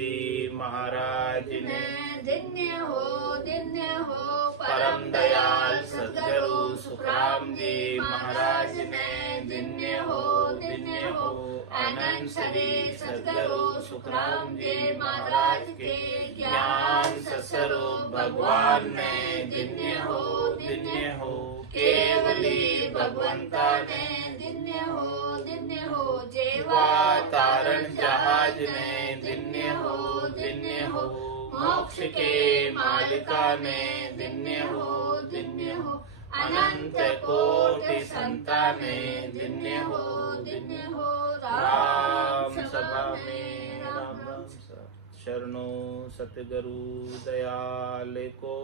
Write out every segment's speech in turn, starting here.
जी महाराज ने धन्य हो परम दयाल सद्गुरु सुखराम जी महाराज ने धन्य हो आनंद श्री सद्गुरु सुखराम जी महाराज के ज्ञान सस्वरूप भगवान ने धन्य हो केवली भगवंता ने धन्य हो जेवा तारण जहाज ने धन्य हो मोक्ष के मालिका ने धन्य हो अनंत कोटि संता ने धन्य हो राम सभा में राम शरणो सतगुरु दयाल को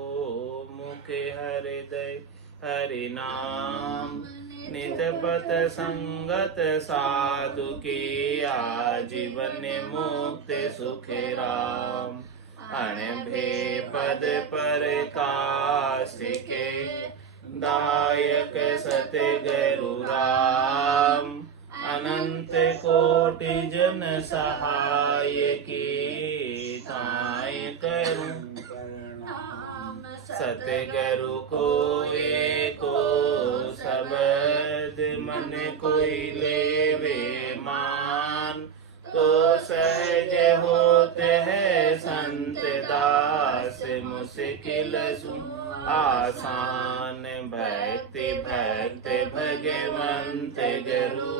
मुखे हृदय हरि नाम नित पत संगत साधु की आजीवन मुक्त सुख राम अणभे पद पर काश के दायक सतगुरु राम अनंत कोटि जन सहाय की ताय करूं सतगुरु को एको शब्द मन कोई लेवे मान तो सहज होते है संत दास मुश्किल आसान भक्ति भगवंत गुरु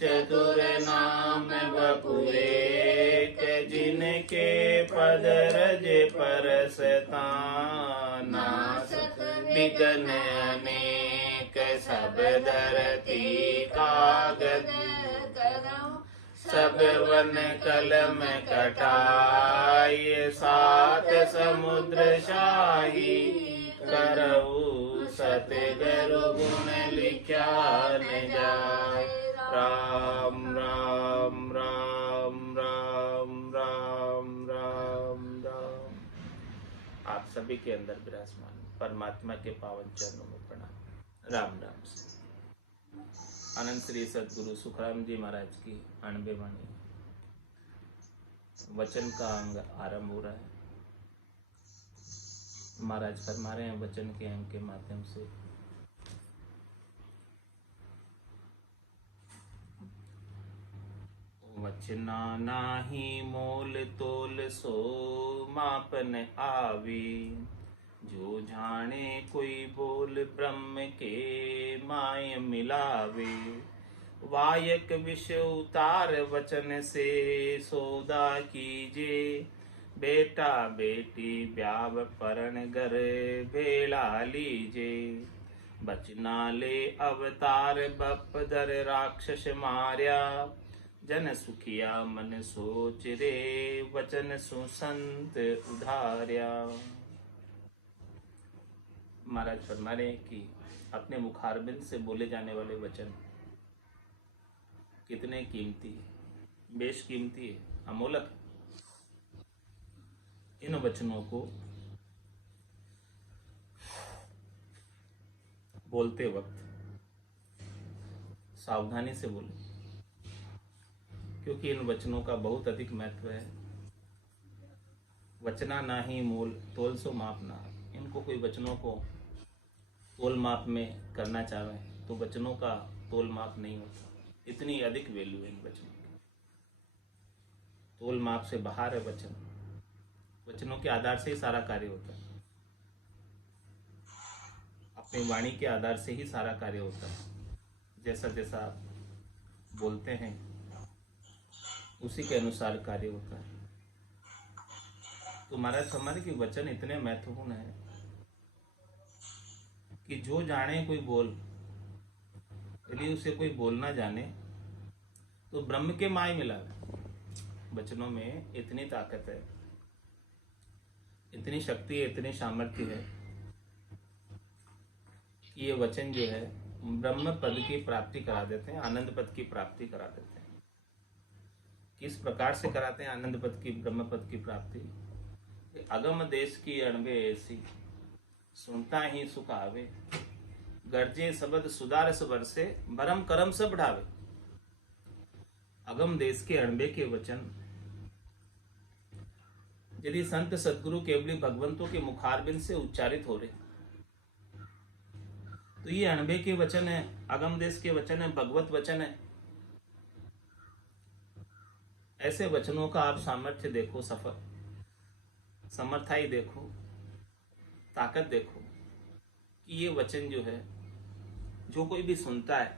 चतुर नाम बपुरे जिनके पद रज परसता नासत विघ्न अनेक सब धरती कागद सब वन कलम कटाई सात समुद्र शाही करऊ सतगुरु गुण लिख्या न जाय राम राम राम राम राम राम राम। आप सभी के अंदर विराजमान परमात्मा के पावन चरणों में प्रणाम। राम राम से आनंद श्री सद्गुरु सुखराम जी महाराज की 98 वाणी वचन का अंग आरंभ हो रहा है। महाराज फरमा रहे हैं वचन के अंग के माध्यम से वचना नाही मोल तोल सो मापन आवी जो जाने कोई बोल ब्रह्म के माय मिलावे वायक विष उतार वचन से सौदा कीजे बेटा बेटी ब्याव परण घर भेला लीजे बचना ले अवतार बप दर राक्षस मार्या जन सुखिया मन सोच रे वचन सुसंत उधार्या। महाराज फरमा रहे हैं कि अपने मुखारबिंद से बोले जाने वाले वचन कितने कीमती है, बेशकीमती है, अमोलक। इन वचनों को बोलते वक्त सावधानी से बोले, क्योंकि इन वचनों का बहुत अधिक महत्व है। वचना ना ही मोल तोल सो माप ना। इनको कोई वचनों को तोल माप में करना चाहे तो वचनों का तोल माप नहीं होता। इतनी अधिक वैल्यू है इन वचनों की, तोल माप से बाहर है वचन। वचनों के आधार से ही सारा कार्य होता है, अपनी वाणी के आधार से ही सारा कार्य होता है। जैसा जैसा आप बोलते हैं उसी के अनुसार कार्य होता है। तो महाराज हमारे कि वचन इतने महत्वपूर्ण है कि जो जाने कोई बोल, यदि उसे कोई बोलना जाने तो ब्रह्म के माय मिला। वचनों में इतनी ताकत है, इतनी शक्ति है, इतनी सामर्थ्य है कि ये वचन जो है ब्रह्म पद की प्राप्ति करा देते हैं, आनंद पद की प्राप्ति करा देते हैं। किस प्रकार से कराते हैं आनंद पद की, ब्रह्म पद की प्राप्ति? अगम देश की अणबे ऐसी सुनता ही सुख आवे गर्जे शब्द सुधारस बरसे भरम करम सब बढ़ावे। अगम देश के अणबे के वचन यदि संत सदगुरु केवली भगवंतों के मुखारबिंद से उच्चारित हो रहे, तो ये अणबे के वचन है, अगम देश के वचन है, भगवत वचन है। ऐसे वचनों का आप सामर्थ्य देखो, समर्थाई देखो, ताकत देखो कि ये वचन जो है, जो कोई भी सुनता है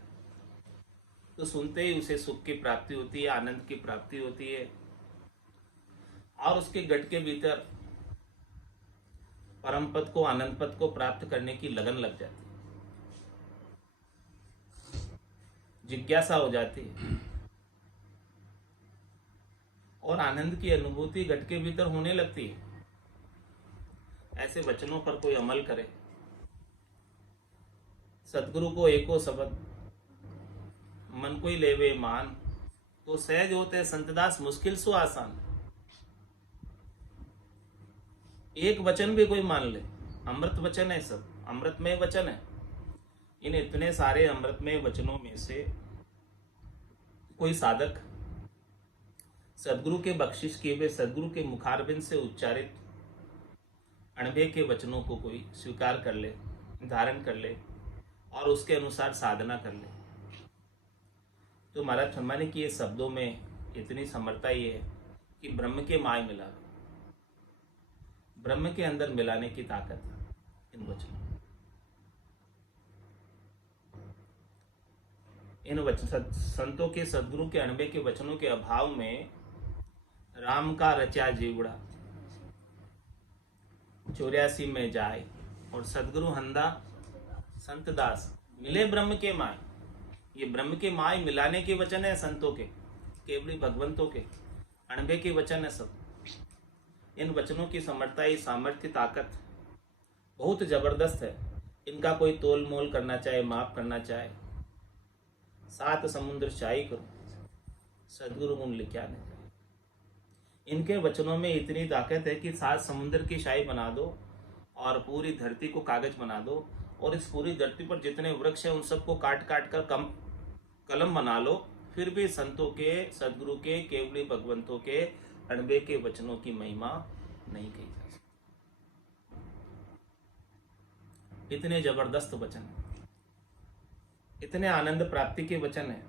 तो सुनते ही उसे सुख की प्राप्ति होती है, आनंद की प्राप्ति होती है, और उसके गट के भीतर परम पद को, आनंद पद को प्राप्त करने की लगन लग जाती है, जिज्ञासा हो जाती है, और आनंद की अनुभूति गट के भीतर होने लगती है। ऐसे वचनों पर कोई अमल करे, सदगुरु को एको शब्द मन को ही लेवे मान, तो सहज होते संतदास मुश्किल सो आसान। एक वचन भी कोई मान ले, अमृत वचन है, सब अमृतमय वचन है। इन इतने सारे अमृतमय वचनों में से कोई साधक सदगुरु के बख्शिश किए हुए, सदगुरु के मुखारबिंद से उच्चारित अणबे के वचनों को कोई स्वीकार कर ले, धारण कर ले, और उसके अनुसार साधना कर ले, तो महाराज फरमाने की ये शब्दों में इतनी समर्था ये है कि ब्रह्म के माय मिला, ब्रह्म के अंदर मिलाने की ताकत इन वचनों, संतों के, सदगुरु के अणबे के वचनों के अभाव में राम का रचा जीवड़ा 84 में जाए, और सदगुरु हंदा संत दास मिले ब्रह्म के माय। ये ब्रह्म के माय मिलाने के वचन है संतों के, केवली भगवंतों के अणबे के वचन है सब। इन वचनों की समर्थता, सामर्थ्य, ताकत बहुत जबरदस्त है। इनका कोई तोल मोल करना चाहे, माप करना चाहे, 7 समुद्र शाही करो, सदगुरु गुण लिखा नहीं। इनके वचनों में इतनी ताकत है कि 7 समुद्र की शाही बना दो और पूरी धरती को कागज बना दो, और इस पूरी धरती पर जितने वृक्ष हैं उन सबको काट काट कर कलम बना लो, फिर भी संतों के, सदगुरु के, केवली भगवंतों के अणबे के वचनों की महिमा नहीं कही जा सकती। इतने जबरदस्त वचन, इतने आनंद प्राप्ति के वचन है।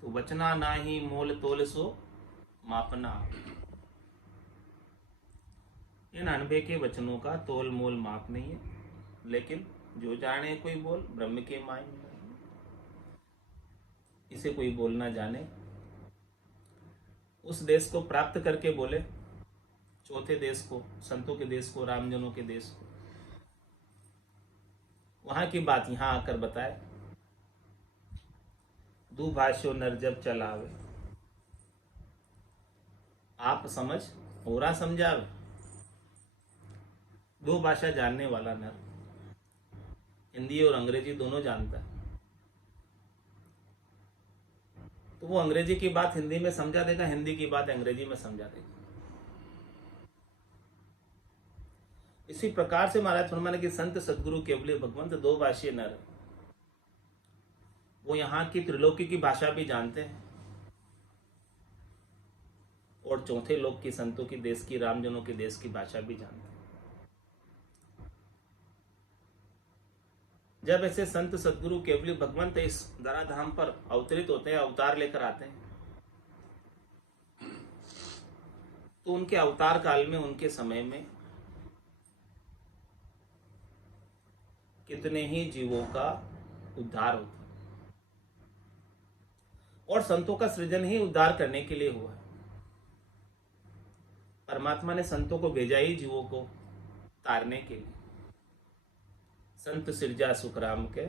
तो वचना ना ही मोल तोल सो मापना। इन अणबे के वचनों का तोल मोल माप नहीं है, लेकिन जो जाने कोई बोल ब्रह्म के माय, इसे कोई बोल ना जाने, उस देश को प्राप्त करके बोले, चौथे देश को, संतों के देश को, रामजनों के देश को, वहां की बात यहां आकर बताए। दुभाष्यो नर जब चलावे, आप समझ ओरा समझावे। 2 भाषा जानने वाला नर, हिंदी और अंग्रेजी दोनों जानता है, तो वो अंग्रेजी की बात हिंदी में समझा देगा, हिंदी की बात अंग्रेजी में समझा देगा। इसी प्रकार से महाराज फरमाने कि संत सदगुरु केवली भगवंत 2 भाषीय नर, वो यहाँ की त्रिलोकी की भाषा भी जानते हैं, और चौथे लोक की, संतों की देश की, रामजनों के देश की भाषा भी जानते हैं। जब ऐसे संत सदगुरु केवली भगवंत इस धराधाम पर अवतरित होते हैं, अवतार लेकर आते हैं, तो उनके अवतार काल में, उनके समय में कितने ही जीवों का उद्धार होता है, और संतों का सृजन ही उद्धार करने के लिए हुआ है। परमात्मा ने संतों को भेजा ही जीवों को तारने के लिए। संत सिरजा सुखराम के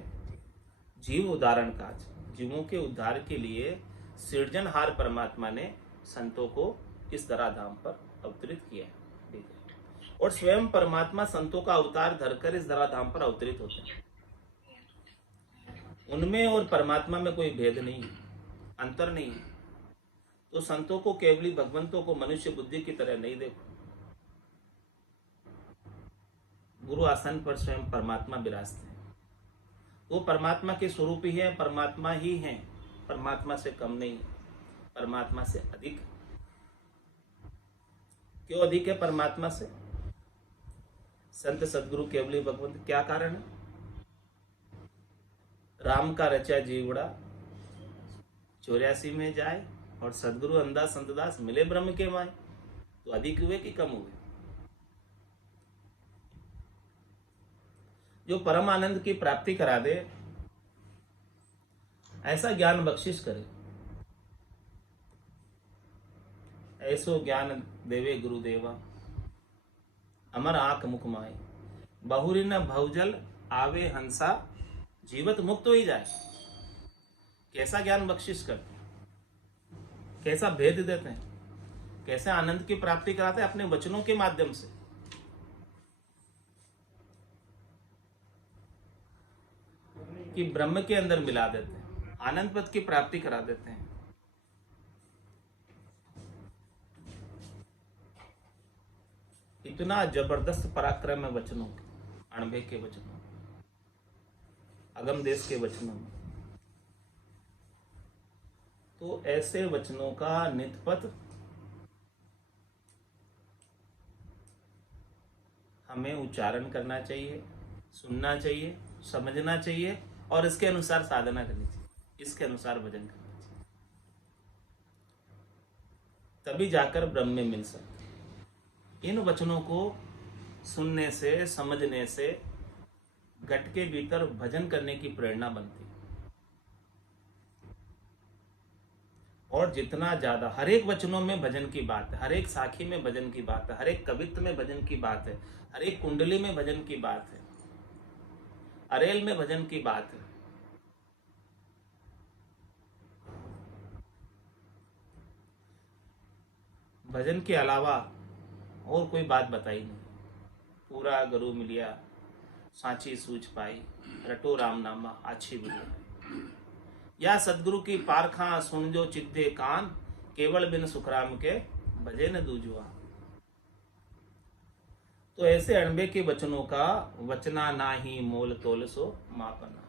जीव उदाहरण काज, जीवों के उद्धार के लिए सृजनहार परमात्मा ने संतों को इस धराधाम पर अवतरित किया है, और स्वयं परमात्मा संतों का अवतार धरकर इस धराधाम पर अवतरित होते हैं। उनमें और परमात्मा में कोई भेद नहीं है, अंतर नहीं है। तो संतों को, केवली भगवंतों को मनुष्य बुद्धि की तरह नहीं देखो। गुरु आसन पर स्वयं परमात्मा विराजते हैं, वो परमात्मा के स्वरूप ही है, परमात्मा ही है, परमात्मा से कम नहीं, परमात्मा से अधिक। क्यों अधिक है परमात्मा से? संत सदगुरु केवली भगवंत, क्या कारण है? राम का रचा जीवड़ा 84 में जाए और सदगुरु अंधा संतदास मिले ब्रह्म के माय, तो अधिक हुए कि कम हुए? जो परम आनंद की प्राप्ति करा दे, ऐसा ज्ञान बख्शिश करे, ऐसो ज्ञान देवे गुरुदेवा, अमर आंख मुख माए, बहुरी न भवजल आवे हंसा, जीवत मुक्त हो ही जाए। कैसा ज्ञान बख्शिश करते हैं, कैसा भेद देते हैं, कैसे आनंद की प्राप्ति कराते हैं अपने वचनों के माध्यम से। कि ब्रह्म के अंदर मिला देते हैं, आनंद पद की प्राप्ति करा देते हैं। इतना जबरदस्त पराक्रम है वचनों के, अणभे के वचनों, अगम देश के वचनों में। तो ऐसे वचनों का नितपत हमें उच्चारण करना चाहिए, सुनना चाहिए, समझना चाहिए और इसके अनुसार साधना करनी चाहिए, इसके अनुसार भजन करना चाहिए। तभी जाकर ब्रह्म में मिल सकते। इन वचनों को सुनने से, समझने से घट के भीतर भजन करने की प्रेरणा बनती है। और जितना ज्यादा हर एक वचनों में भजन की बात है, हर एक साखी में भजन की बात है, हर एक कवित्व में भजन की बात है, हर एक कुंडली में भजन की बात है, अरेल में भजन की बात है। भजन के अलावा और कोई बात बताई नहीं। पूरा गुरु मिलिया सांची सूझ पाई, रटो राम नामा आछी बुझाई। या सदगुरु की पारखा सुन जो चिद्दे कान, केवल बिन सुखराम के भजे न दूजुआ। तो ऐसे अणबे के वचनों का वचना ना ही मोल तोल सो मापना।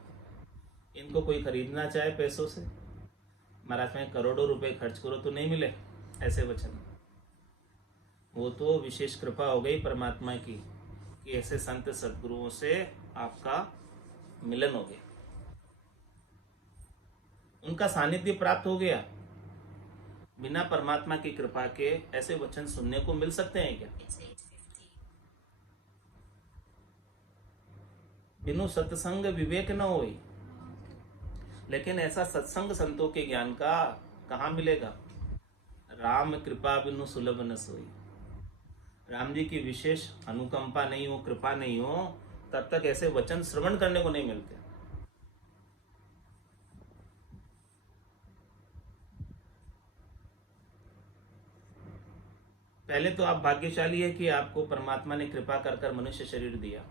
इनको कोई खरीदना चाहे पैसों से, महाराज में करोड़ों रुपए खर्च करो तो नहीं मिले ऐसे वचन। वो तो विशेष कृपा हो गई परमात्मा की कि ऐसे संत सदगुरुओं से आपका मिलन हो गया, उनका सानिध्य प्राप्त हो गया। बिना परमात्मा की कृपा के ऐसे वचन सुनने को मिल सकते हैं क्या? बिनु सत्संग विवेक न होई। लेकिन ऐसा सत्संग संतों के ज्ञान का कहाँ मिलेगा? राम कृपा बिनु सुलभ न सोई। राम जी की विशेष अनुकंपा नहीं हो, कृपा नहीं हो, तब तक ऐसे वचन श्रवण करने को नहीं मिलते। पहले तो आप भाग्यशाली है कि आपको परमात्मा ने कृपा कर कर मनुष्य शरीर दिया।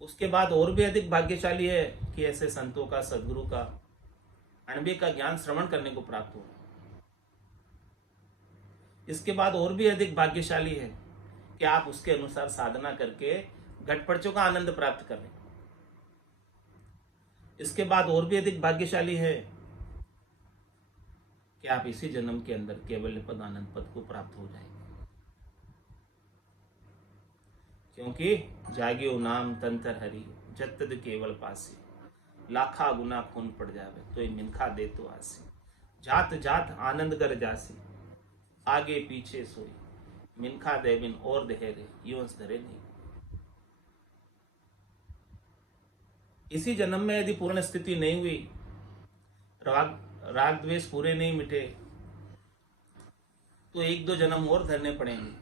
उसके बाद और भी अधिक भाग्यशाली है कि ऐसे संतों का, सदगुरु का, अणबे का ज्ञान श्रवण करने को प्राप्त हो। इसके बाद और भी अधिक भाग्यशाली है कि आप उसके अनुसार साधना करके घटपड़चों का आनंद प्राप्त करें। इसके बाद और भी अधिक भाग्यशाली है कि आप इसी जन्म के अंदर केवल पद आनंद पद को प्राप्त हो जाएंगे। क्योंकि जाग्यो नाम तंतर हरि, जतद केवल पासी, लाखा गुना खून पड़ जावे तो ये मिनखा दे तो आसी। जात जात आनंद कर जासी, आगे पीछे सोई, मिनखा दे बिन और देहरे, यूंस धरे नहीं। इसी जन्म में यदि पूर्ण स्थिति नहीं हुई, राग द्वेष पूरे नहीं मिटे, तो एक दो जन्म और धरने पड़ेंगे,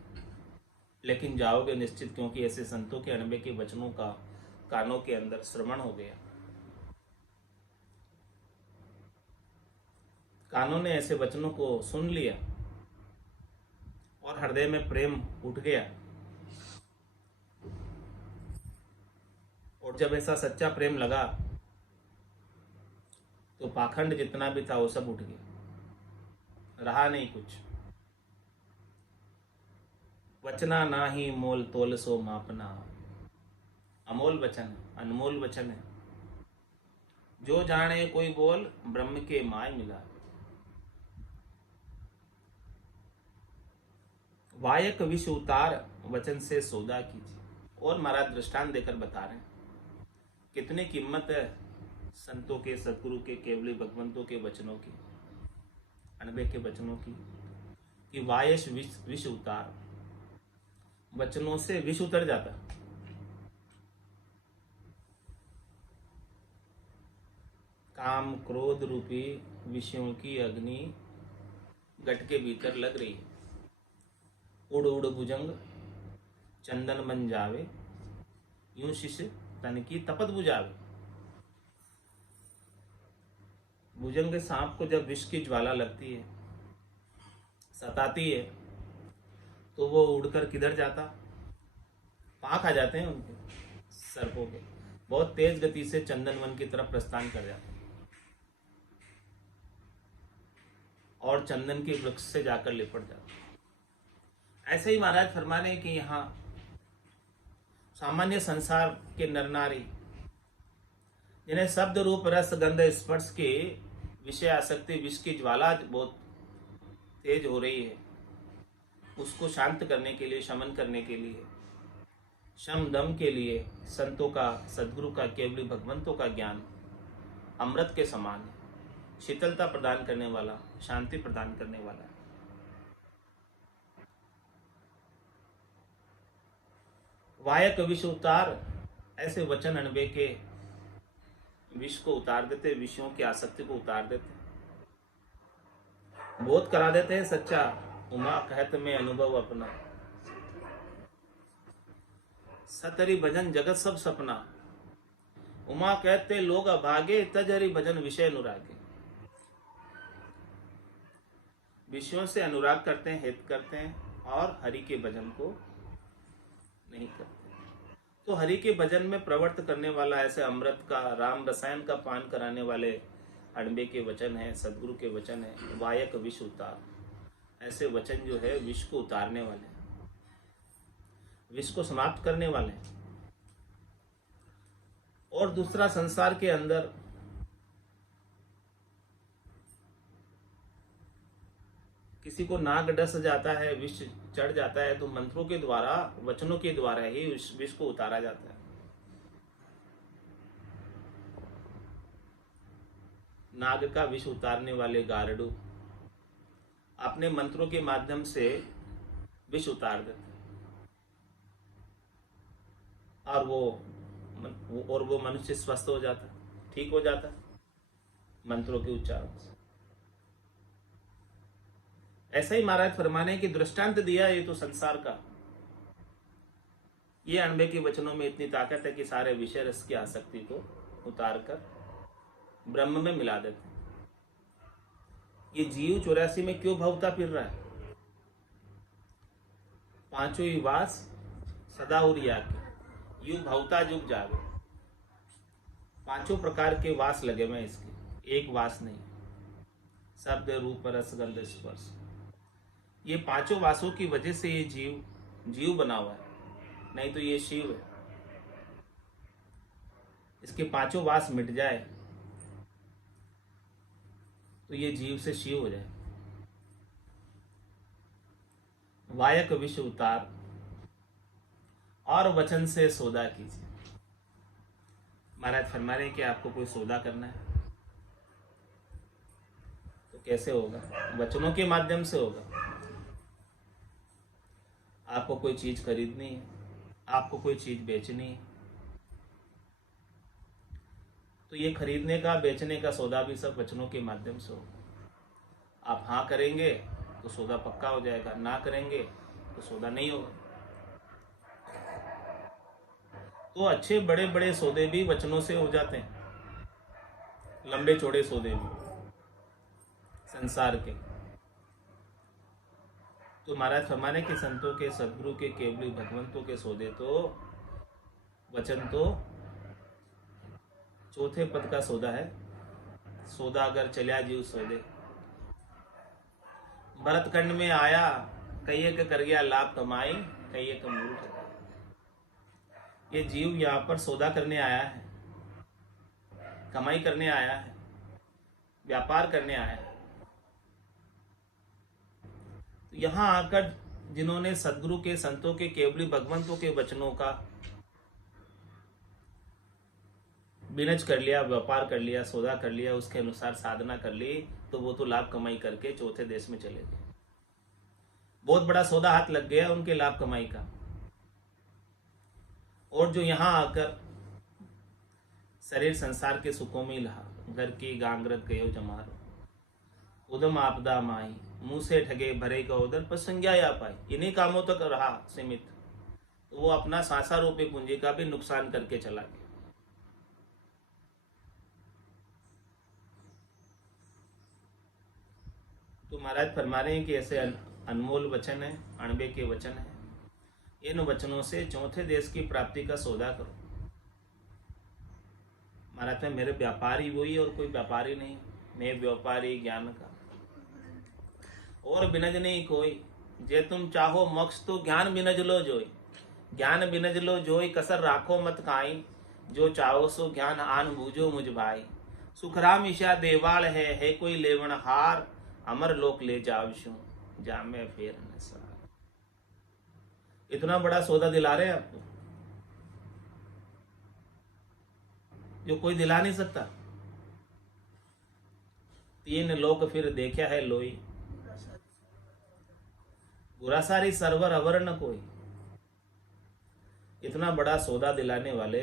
लेकिन जाओगे निश्चित। क्योंकि ऐसे संतों के अणबे के वचनों का कानों के अंदर श्रवण हो गया, कानों ने ऐसे वचनों को सुन लिया और हृदय में प्रेम उठ गया। और जब ऐसा सच्चा प्रेम लगा तो पाखंड जितना भी था वो सब उठ गया, रहा नहीं कुछ। वचना ना ही मोल तोल सो मापना। अमोल वचन है, अनमोल वचन है। जो जाने कोई बोल, ब्रह्म के माय मिला। वायक विष उतार वचन से सौदा कीजिए। और महाराज दृष्टांत देकर बता रहे हैं कितनी कीमत है संतों के, सदगुरु के, केवली भगवंतों के वचनों की, अनबे के वचनों की, कि वायस विष उतार, वचनों से विष उतर जाता। काम क्रोध रूपी विषयों की अग्नि गट के भीतर लग रही है। उड़ उड़ भुजंग चंदन बन जावे, यूं शिष्य तन की तपत बुझावे। भुजंग सांप को जब विष की ज्वाला लगती है, सताती है, तो वो उड़कर किधर जाता? पांख आ जाते हैं उनके सर्पों के, बहुत तेज गति से चंदन वन की तरफ प्रस्थान कर जाते हैं और चंदन के वृक्ष से जाकर लिपट जाते हैं। ऐसे ही महाराज फरमा रहे हैं कि यहाँ सामान्य संसार के नर नारी जिन्हें शब्द रूप रस गंध स्पर्श के विषय आसक्ति विष की ज्वाला बहुत तेज हो रही है, उसको शांत करने के लिए, शमन करने के लिए, शम दम के लिए संतों का, सदगुरु का, केवली भगवंतों का ज्ञान अमृत के समान है, शीतलता प्रदान करने वाला, शांति प्रदान करने वाला है। वायक विष उतार, ऐसे वचन अनबे के विष को उतार देते, विषयों की आसक्ति को उतार देते, बोध करा देते हैं सच्चा। उमा कहत में अनुभव अपना, सतरी भजन जगत सब सपना। उमा कहते लोग अभागे, तज हरि भजन विषय अनुरागे। विषयों से अनुराग करते हैं, हित करते हैं और हरि के भजन को नहीं करते। तो हरि के भजन में प्रवृत्त करने वाला, ऐसे अमृत का, राम रसायन का पान कराने वाले अणबे के वचन है, सदगुरु के वचन है। वायक विष उतार, ऐसे वचन जो है विष को उतारने वाले हैं, विष को समाप्त करने वाले हैं। और दूसरा, संसार के अंदर किसी को नाग डस जाता है, विष चढ़ जाता है, तो मंत्रों के द्वारा, वचनों के द्वारा ही विष को उतारा जाता है। नाग का विष उतारने वाले गारडू अपने मंत्रों के माध्यम से विष उतार देते हैं और वो मनुष्य स्वस्थ हो जाता, ठीक हो जाता मंत्रों के उच्चारण से। ऐसा ही महाराज फरमाने की दृष्टांत दिया, ये तो संसार का, ये अणबे के वचनों में इतनी ताकत है कि सारे विषय रस की आसक्ति को उतार कर ब्रह्म में मिला देते। ये जीव 84 में क्यों भवता फिर रहा है? पांचों ही वास सदा उरिया के, यूं भवता जुग जावे। पांचों प्रकार के वास लगे हुए इसके, एक वास नहीं। शब्द रूप रस गंध स्पर्श, ये पांचों वासों की वजह से ये जीव बना हुआ है, नहीं तो ये शिव है। इसके पांचों वास मिट जाए तो ये जीव से शिव हो जाए। वायक विष उतार और वचन से सौदा कीजिए। महाराज फरमा रहे हैं कि आपको कोई सौदा करना है तो कैसे होगा? वचनों के माध्यम से होगा। आपको कोई चीज खरीदनी है, आपको कोई चीज बेचनी है, तो ये खरीदने का, बेचने का सौदा भी सब वचनों के माध्यम से होगा। आप हाँ करेंगे तो सौदा पक्का हो जाएगा, ना करेंगे तो सौदा नहीं होगा। तो अच्छे बड़े बड़े सौदे भी वचनों से हो जाते हैं, लंबे चौड़े सौदे भी संसार के। तो महाराज फरमाने के संतों के, सदगुरु के, केवली भगवंतों के सौदे तो, वचन तो चौथे पद का सौदा है। सौदा अगर चलिया जीव सौदे, भरतखंड में आया, कई एक कर गया लाभ कमाई, कई एक मूल कर गया। ये जीव यहाँ पर सौदा करने आया है, कमाई करने आया है, व्यापार करने आया है। तो यहाँ आकर जिन्होंने सदगुरु के, संतों के, केवली भगवंतों के वचनों का बिनज कर लिया, व्यापार कर लिया, सौदा कर लिया, उसके अनुसार साधना कर ली, तो वो तो लाभ कमाई करके चौथे देश में चले गए। बहुत बड़ा सौदा हाथ लग गया उनके लाभ कमाई का। और जो यहाँ आकर शरीर संसार के सुखों में लहा, घर की गांगरत गयो जमारो, उदम आपदा माही, मुंह से ठगे भरे का उदर पर संज्ञा या पाई, इन्हीं कामों तक रहा सीमित, तो वो अपना सांसा रूपी पूंजी का भी नुकसान करके चला गया। तो महाराज फरमा रहे हैं कि ऐसे अनमोल वचन है, अणबे के वचन है, इन वचनों से चौथे देश की प्राप्ति का सौदा करो। महाराज में मेरे व्यापारी वही और कोई व्यापारी नहीं, मैं व्यापारी ज्ञान का और बिनज नहीं कोई, जे तुम चाहो मोक्ष तो ज्ञान बिनज लो जोई, ज्ञान बिनज लो जोई, कसर राखो मत काई, जो चाहो सो ज्ञान आन बूझो मुझ भाई, सुखराम ईशा देवाल है कोई लेवन हार, अमर लोक ले जावशू जामे फेर नसार। इतना बड़ा सौदा दिला रहे हैं आपको जो कोई दिला नहीं सकता। तीन लोक फिर देखा है लोई, बुरा सारी सरवर अवर न कोई। इतना बड़ा सौदा दिलाने वाले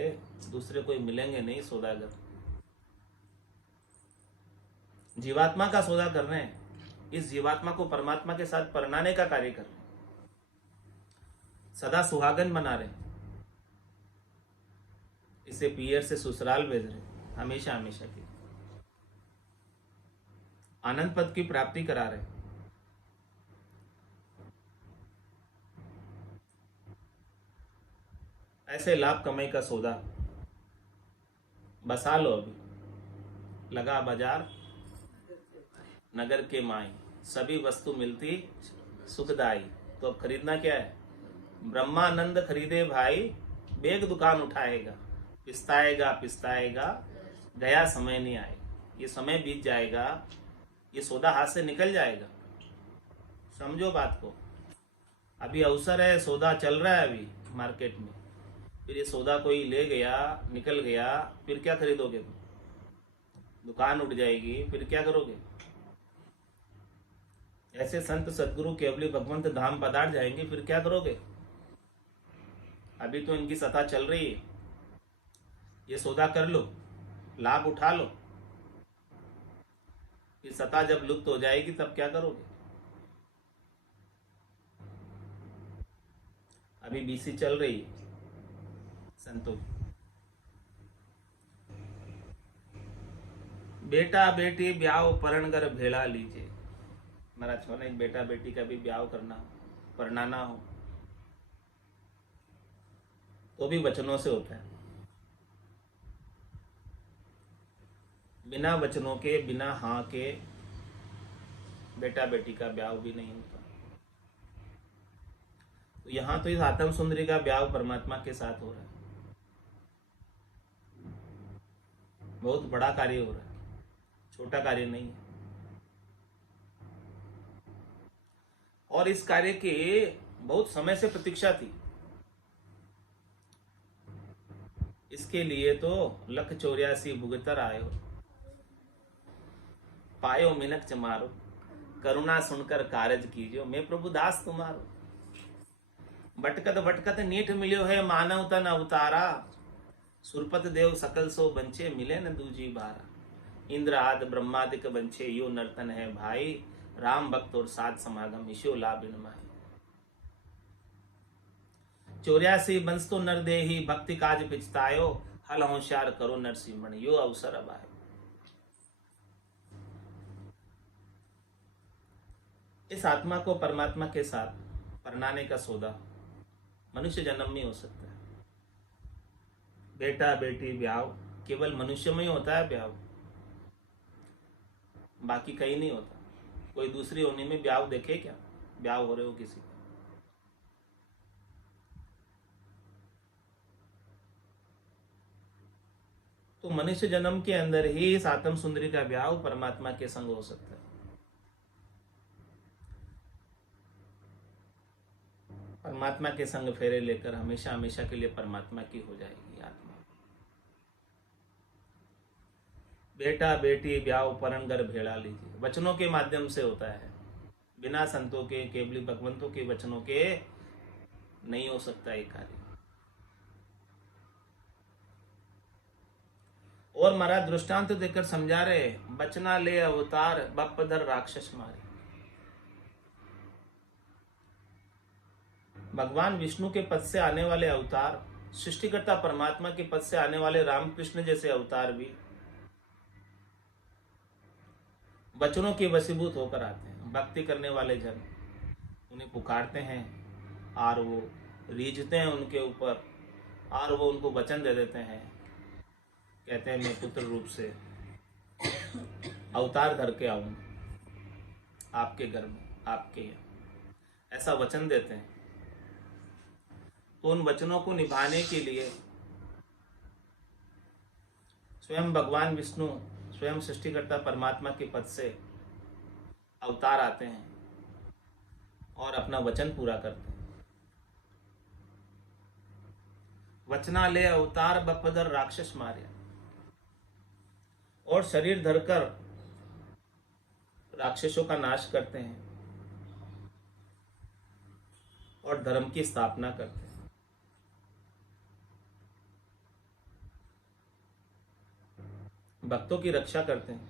दूसरे कोई मिलेंगे नहीं सौदागर। जीवात्मा का सौदा कर रहे हैं, इस जीवात्मा को परमात्मा के साथ परनाने का कार्य कर रहे हैं, सदा सुहागन बना रहे हैं, इसे पियर से ससुराल भेज रहे हैं, हमेशा हमेशा की आनंद पद की प्राप्ति करा रहे हैं। ऐसे लाभ कमाई का सौदा बसा लो। अभी लगा बाजार नगर के माई, सभी वस्तु मिलती सुखदाई। तो अब खरीदना क्या है? ब्रह्मानंद खरीदे भाई, बेग दुकान उठाएगा, पिस्ताएगा पिस्ताएगा, गया समय नहीं आएगा। ये समय बीत जाएगा, ये सौदा हाथ से निकल जाएगा। समझो बात को। अभी अवसर है, सौदा चल रहा है अभी मार्केट में, फिर ये सौदा कोई ले गया, निकल गया, फिर क्या खरीदोगे तुम? दुकान उठ जाएगी, फिर क्या करोगे? ऐसे संत सदगुरु केवली भगवंत धाम पधार जाएंगे, फिर क्या करोगे? अभी तो इनकी सत्ता चल रही है, ये सौदा कर लो, लाभ उठा लो। ये सत्ता जब लुप्त हो जाएगी तब क्या करोगे? अभी बीसी चल रही है संतों की। बेटा बेटी ब्याह परणगर भेड़ा लीजिए। महाराज छोने एक बेटा बेटी का भी ब्याह करना हो, परनाना हो, तो भी वचनों से होता है। बिना वचनों के, बिना हाँ के बेटा बेटी का ब्याह भी नहीं होता। तो यहां तो इस आत्म सुंदरी का ब्याह परमात्मा के साथ हो रहा है। बहुत बड़ा कार्य हो रहा है, छोटा कार्य नहीं है। और इस कार्य की बहुत समय से प्रतीक्षा थी। इसके लिए तो 184 भुगतर आयो, पायो मिनक चमारो, करुणा सुनकर कारज कीजियो, मैं प्रभु दास तुम्हारो। भटकत भटकत नीठ मिलियो है मानव तन अवतारा, सुरपत देव सकल सो बंचे, मिले न दूजी बारा। इंद्र आदि ब्रह्मादिक बंचे, यो नर्तन है भाई, राम भक्त और साध समागम, ईशो लाभ इन माही। 84 बंस तो नर देही, भक्ति काज पिछतायो, हल होशियार करो नरसिंह, यो अवसर अब आयो। इस आत्मा को परमात्मा के साथ परनाने का सौदा मनुष्य जन्म में हो सकता है। बेटा बेटी ब्याह केवल मनुष्य में ही होता है ब्याह, बाकी कहीं नहीं होता। कोई दूसरी होने में ब्याह देखे क्या? ब्याह हो रहे हो किसी का? तो मनुष्य जन्म के अंदर ही इस आत्म सुंदरी का ब्याह परमात्मा के संग हो सकता है। परमात्मा के संग फेरे लेकर हमेशा हमेशा के लिए परमात्मा की हो जाएगी आत्मा। बेटा बेटी ब्याह परन घर भेड़ा लीजिए, वचनों के माध्यम से होता है, बिना संतों के, केवली भगवंतों के वचनों के नहीं हो सकता ये कार्य। और महाराज दृष्टांत देकर समझा रहे, बचना ले अवतार बपधर राक्षस मारे। भगवान विष्णु के पद से आने वाले अवतार, सृष्टिकर्ता परमात्मा के पद से आने वाले रामकृष्ण जैसे अवतार भी वचनों के वशीभूत होकर आते हैं। भक्ति करने वाले जन उन्हें पुकारते हैं और वो रीझते हैं उनके ऊपर, और वो उनको वचन दे देते हैं, कहते हैं मैं पुत्र रूप से अवतार धर के आऊं आपके घर में, आपके यहाँ, ऐसा वचन देते हैं। तो उन वचनों को निभाने के लिए स्वयं भगवान विष्णु, स्वयं सृष्टिकर्ता परमात्मा के पद से अवतार आते हैं और अपना वचन पूरा करते हैं। वचना ले अवतार बपधर राक्षस मारे, और शरीर धरकर राक्षसों का नाश करते हैं और धर्म की स्थापना करते हैं। भक्तों की रक्षा करते हैं।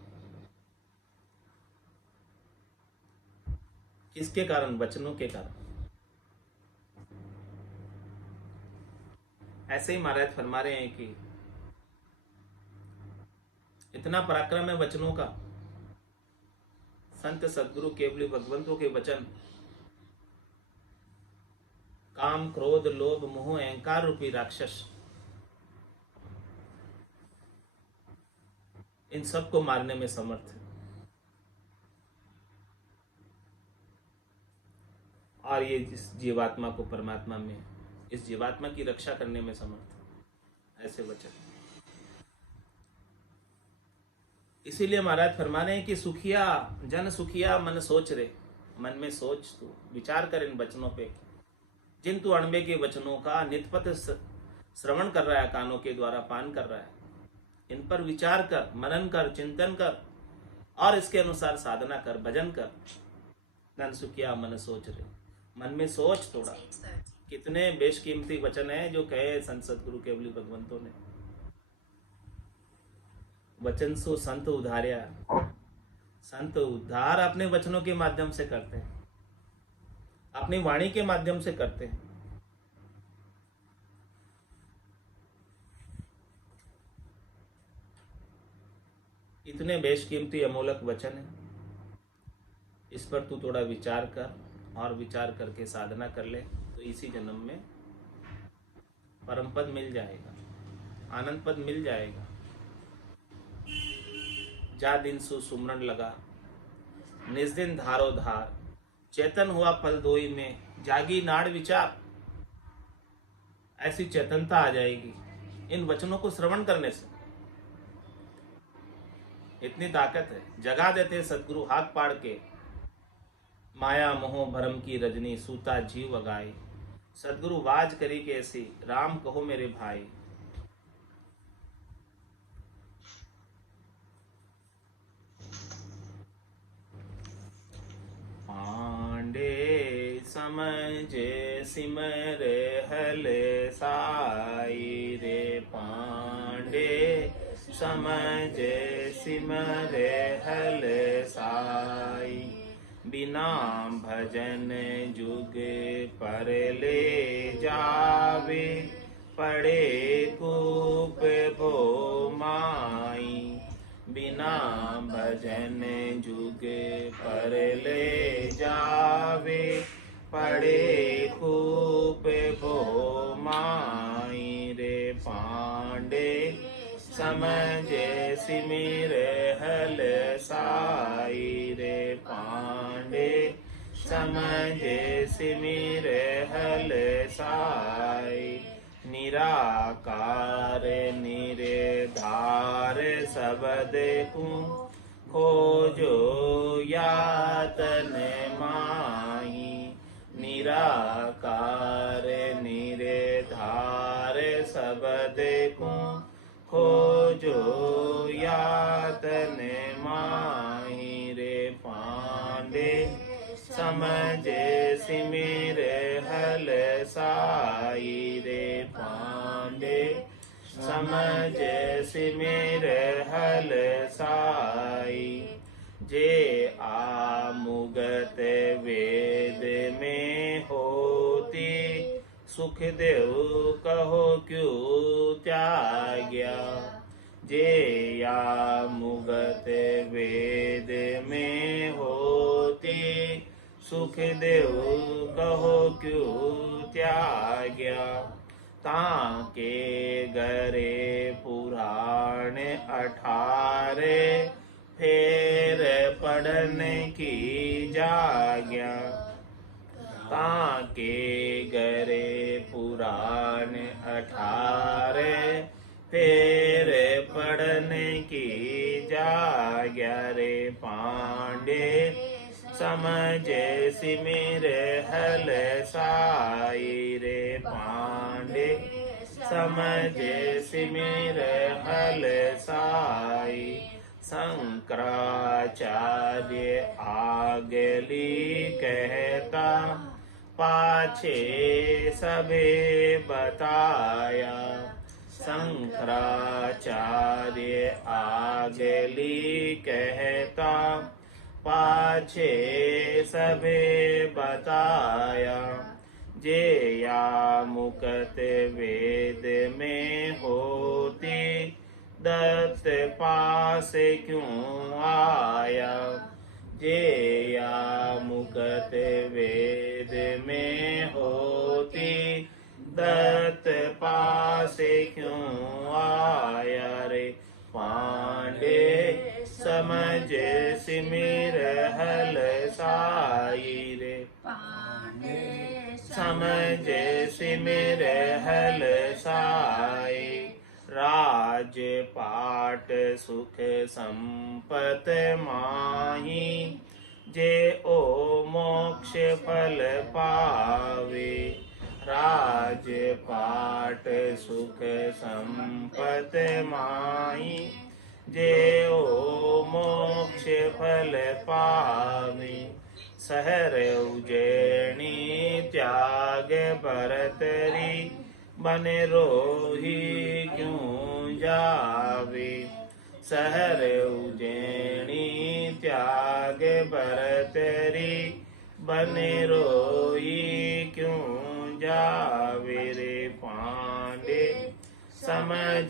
किसके कारण? वचनों के कारण। ऐसे ही महाराज फरमा रहे हैं कि इतना पराक्रम है वचनों का। संत सद्गुरु केवली भगवंतों के वचन काम क्रोध लोभ मोह अहंकार रूपी राक्षस, इन सब को मारने में समर्थ है। और ये इस जीवात्मा को परमात्मा में, इस जीवात्मा की रक्षा करने में समर्थ है ऐसे वचन। इसीलिए महाराज फरमा रहे हैं कि सुखिया जन सुखिया मन सोच रे, मन में सोच, तू विचार कर इन वचनों पे, जिन तू अणबे के वचनों का नितपत श्रवण कर रहा है, कानों के द्वारा पान कर रहा है, इन पर विचार कर, मनन कर, चिंतन कर और इसके अनुसार साधना कर, भजन कर। जन सुखिया मन सोच रे, मन में सोच थोड़ा। कितने बेशकीमती वचन है जो कहे संत सद्गुरु केवली भगवंतों ने। वचन सो संत उद्धार्या, संत उद्धार अपने वचनों के माध्यम से करते हैं, अपनी वाणी के माध्यम से करते हैं। इतने बेशकीमती अमोलक वचन है, इस पर तू थोड़ा विचार कर और विचार करके साधना कर ले, तो इसी जन्म में परम पद मिल जाएगा, आनंद पद मिल जाएगा। जा दिन सु सुमरन लगा, निज दिन धारो धार, चेतन हुआ पल दोई में, जागी नाड़ विचार। ऐसी चेतनता आ जाएगी इन वचनों को श्रवण करने से। इतनी ताकत है, जगा देते सद्गुरु हाथ पाड़ के। माया मोह भरम की रजनी, सूता जीव अगाई, सद्गुरु वाज करी कैसी, राम कहो मेरे भाई। पांडे समझे सिमर हले साई रे, पांडे समझे सिमर हले साई, बिना भजन जुग पर ले जावे, पड़े कूप भो माई। बिना भजन जुग पर ले जावे, पड़े कूप भो माई रे। पांडे समझे सिमिर हल साई रे, पांडे समझे सिमिर हल साई। निराकार निराधार सब देखूं, खोजो यातन माही। निराकार खोजो यातन माही रे पांडे समझ सिमिर हल साई रे पांडे समझ सिमिर हल साई जे आमुगत वेद में होती सुख देव कहो क्यों त्याग्या जे आमुगत वेद में होती सुख देव कहो क्यों त्याग्या ताके गरे पुराण 18 फेर पढ़ने की जाग्या ताके गरे पुराण 18 फेर पढ़ने की जाग्या रे पांडे समझ सिमिर हल साई रे पांडे समझ सिमिर हल साई शंकराचार्य आगली कहता पाछे सबे बताया शंकराचार्य आगली कहता पाछे सबे बताया जे या मुकत वेद में होती दत्त पास क्यों आया जे या मुकत वेद में होती दत्त पास क्यों आया रे पांडे समझ सिमिर हल साई रे पांडे समझ सिमिर हल साई राज पाट सुख संपत माही जे ओ मोक्ष फल पावे राज पाट सुख संपत माही जे ओ मोक्ष फल पावे सहर उजैनी त्याग भरतरी बन रोही क्यों जावे सहर उजैनी त्याग भरतरी बन रोही क्यों जावे रे पांडे समझ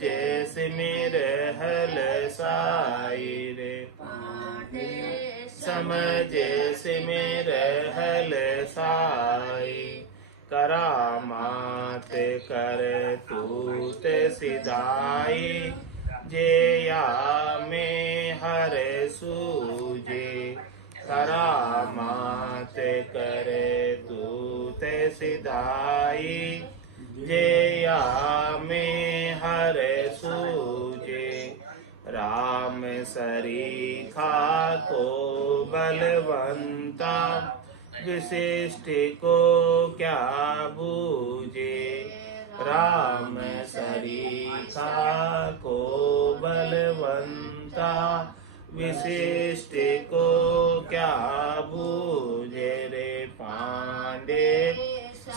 सिमिर हल साई रे पांडे समझ सिमिर हल साई करामात कर तूत सिधाई जे या में हर सूजे करामात कर तूत सिधाई जे या में हर सूजे राम सरीखा को बलवंता विशिष्ट को क्या बूझे राम सरीखा को बलवंता विशिष्ट को क्या बूझे रे पांडे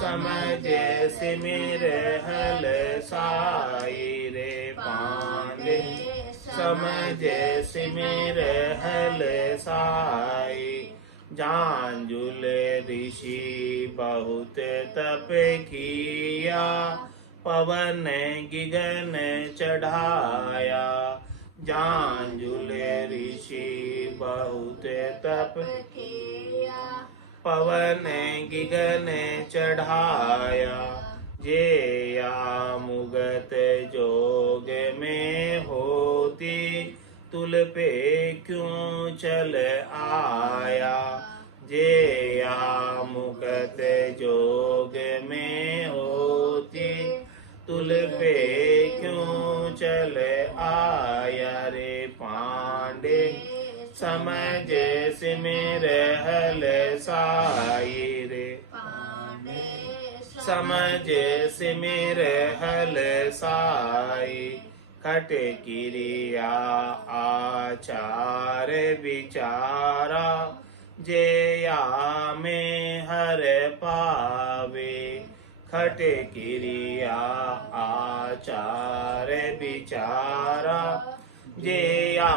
समझ सिमिर हल साई रे पांडे समझ सिमिर हल साई जांजुल ऋषि बहुत तप किया पवन गिगन चढ़ाया जांजुल ऋषि बहुत तप किया पवन गिगन चढ़ाया जे या मुगत जोग में होती तुल पे क्यों चल आया जे या मुगत जोग में होती तुल पे क्यों चल आया रे पांडे समझ सिमिर हल साई रे समझ सिमिर हल साई खट किरिया आचार विचारा जेया में हर पावे खट किरिया आचार विचारा जेया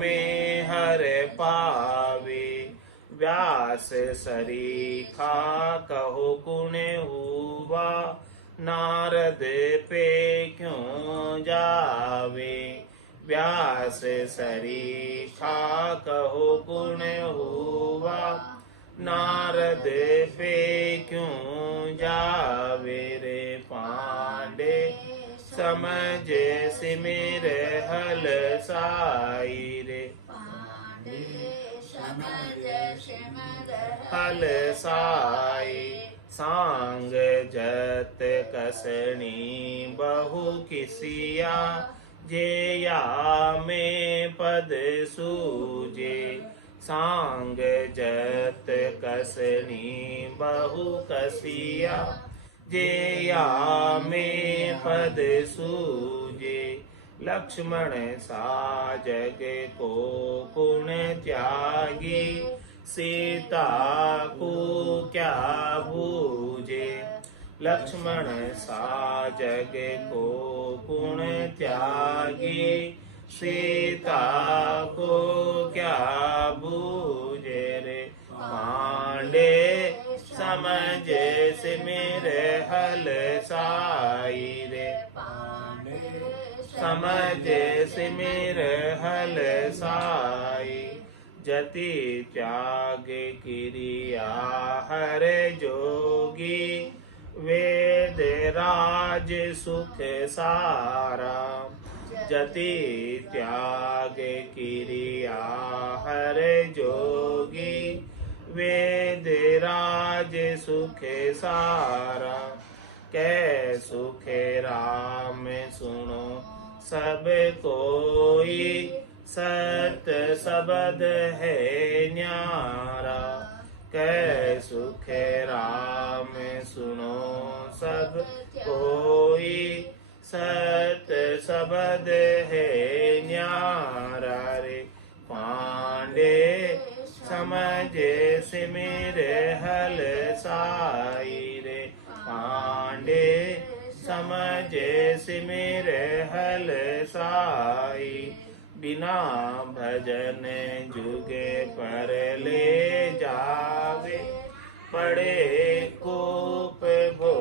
में हर पावे व्यास सरीखा कहो गुण हुआ नारद पे क्यों जावे व्यास सरीखा कहो गुण हुआ नारद पे क्यों जावे रे पांडे समझ सिमिर हल साई रे हल साई सांग जत कसनी बहु किसिया जेया में पद सूजे सांग जत कसनी बहु कसिया जेया में पद सूजे लक्ष्मण सा जग को गुण त्यागी सीता को क्या भूजे लक्ष्मण सा जग को गुण त्यागी सीता को क्या भूजे रे पांडे समझ सिमिर हल साई रे समझ सिमिर हल साई जति त्याग किरिया हर जोगी वेद राज सुख सारा जति त्याग किरिया हर जोगी वेद राज सुख सारा कै सुख राम सुनो सब कोई सत सबद है न्यारा कै सुख राम सुनो सब कोई सत सबद है न्यारा रे पांडे समझ सिमिर हल साई रे पांडे समझ सिमिर हल साई बिना भजन जुगे पर ले जावे पड़े कूप भो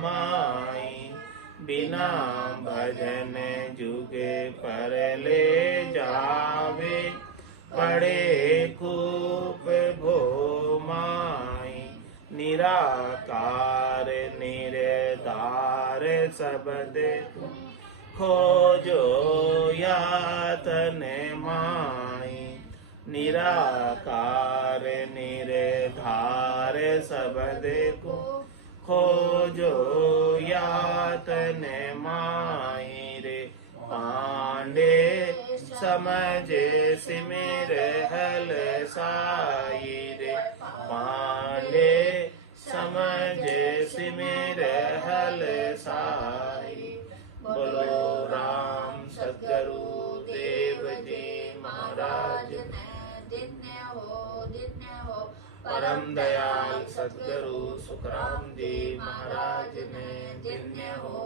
माई बिना भजन जुगे पर ले जावे पड़े कूप भो माई निराकार निरधार सबद खोजो यातन माई निराकार निरधार सबद को खोजो यातन माई रे पांडे समझ सिमिर हल साई रे पांडे समझ सिमिर हल साई बोलो राम सद्गुरु देव जी महाराज दिन्य हो परम दयाल सद्गुरु सुखराम जी महाराज ने दिन्य हो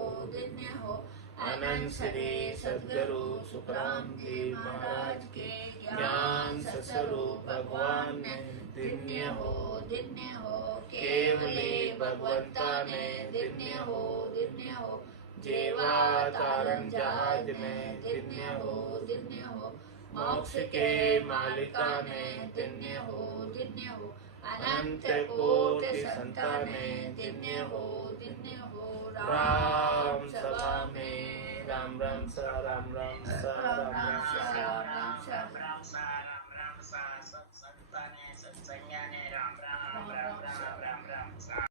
अनंत श्री सद्गुरु सुखराम जी महाराज के ज्ञान स्वरूप भगवान ने दिन्य हो केवली भगवंता ने दिन्य हो जेवा तारण जहाज में दिन्य हो मोक्ष के मालिका ने दिन्य हो अनंत कोटि संताने दिन्य हो राम सभा में राम राम सा राम राम सा राम राम सा राम राम सा